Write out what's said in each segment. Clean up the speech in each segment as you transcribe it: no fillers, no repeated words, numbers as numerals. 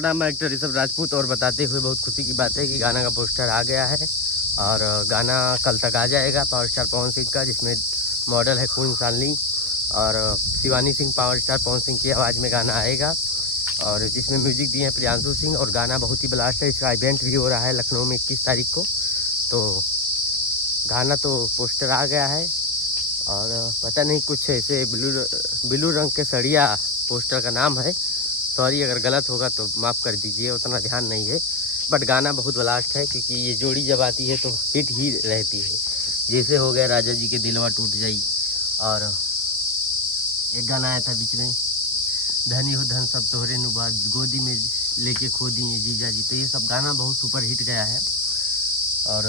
नाम है एक्टर ऋषभ राजपूत और बताते हुए बहुत खुशी की बात है कि गाना का पोस्टर आ गया है और गाना कल तक आ जाएगा पावर स्टार पवन सिंह का, जिसमें मॉडल है क्वीन शालिनी और शिवानी सिंह। पावर स्टार पवन सिंह की आवाज़ में गाना आएगा और जिसमें म्यूजिक दिए हैं प्रियांशु सिंह और गाना बहुत ही ब्लास्ट है। इसका इवेंट भी हो रहा है लखनऊ में 21 तारीख को। तो गाना तो पोस्टर आ गया है और पता नहीं कुछ ऐसे ब्लू रंग के सड़िया पोस्टर का नाम है। सॉरी अगर गलत होगा तो माफ़ कर दीजिए, उतना ध्यान नहीं है। बट गाना बहुत ब्लास्ट है क्योंकि ये जोड़ी जब आती है तो हिट ही रहती है। जैसे हो गया राजा जी के दिलवा टूट जाई, और एक गाना आया था बीच में, धनी हो धन सब तोहरे नुबा गोदी में लेके खो दिए जीजा जी। तो ये सब गाना बहुत सुपर हिट गया है और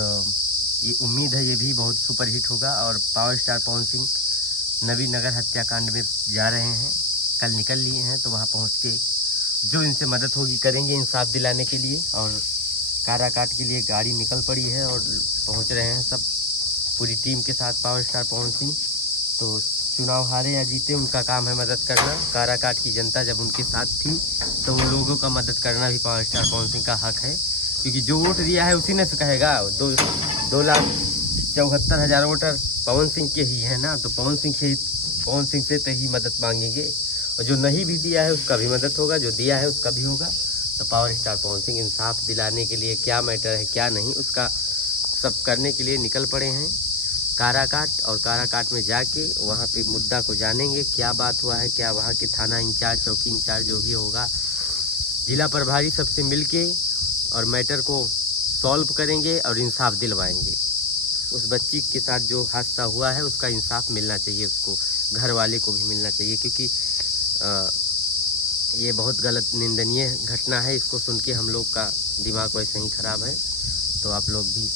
ये उम्मीद है ये भी बहुत सुपर हिट होगा। और पावर स्टार पवन सिंह नवीन नगर हत्याकांड में जा रहे हैं, कल निकल लिए हैं, तो वहाँ पहुँच के जो इनसे मदद होगी करेंगे इंसाफ दिलाने के लिए। और काराकाट के लिए गाड़ी निकल पड़ी है और पहुँच रहे हैं सब पूरी टीम के साथ पावर स्टार पवन सिंह। तो चुनाव हारे या जीते उनका काम है मदद करना। काराकाट की जनता जब उनके साथ थी तो उन लोगों का मदद करना भी पावर स्टार पवन सिंह का हक है, क्योंकि जो वोट दिया है उसी ने तो कहेगा। 2,74,000 वोटर पवन सिंह के ही है ना, तो पवन सिंह से तो ही मदद मांगेंगे। और जो नहीं भी दिया है उसका भी मदद होगा, जो दिया है उसका भी होगा। तो पावर स्टार पवन सिंह इंसाफ दिलाने के लिए क्या मैटर है क्या नहीं उसका सब करने के लिए निकल पड़े हैं काराकाट। और काराकाट में जाके वहाँ पे मुद्दा को जानेंगे क्या बात हुआ है, क्या वहाँ के थाना इंचार्ज चौकी इंचार्ज जो भी होगा जिला प्रभारी सबसे मिलके और मैटर को सॉल्व करेंगे और इंसाफ दिलवाएंगे। उस बच्ची के साथ जो हादसा हुआ है उसका इंसाफ मिलना चाहिए, उसको घर वाले को भी मिलना चाहिए, क्योंकि ये बहुत गलत निंदनीय घटना है। इसको सुन के हम लोग का दिमाग वैसे ही ख़राब है। तो आप लोग भी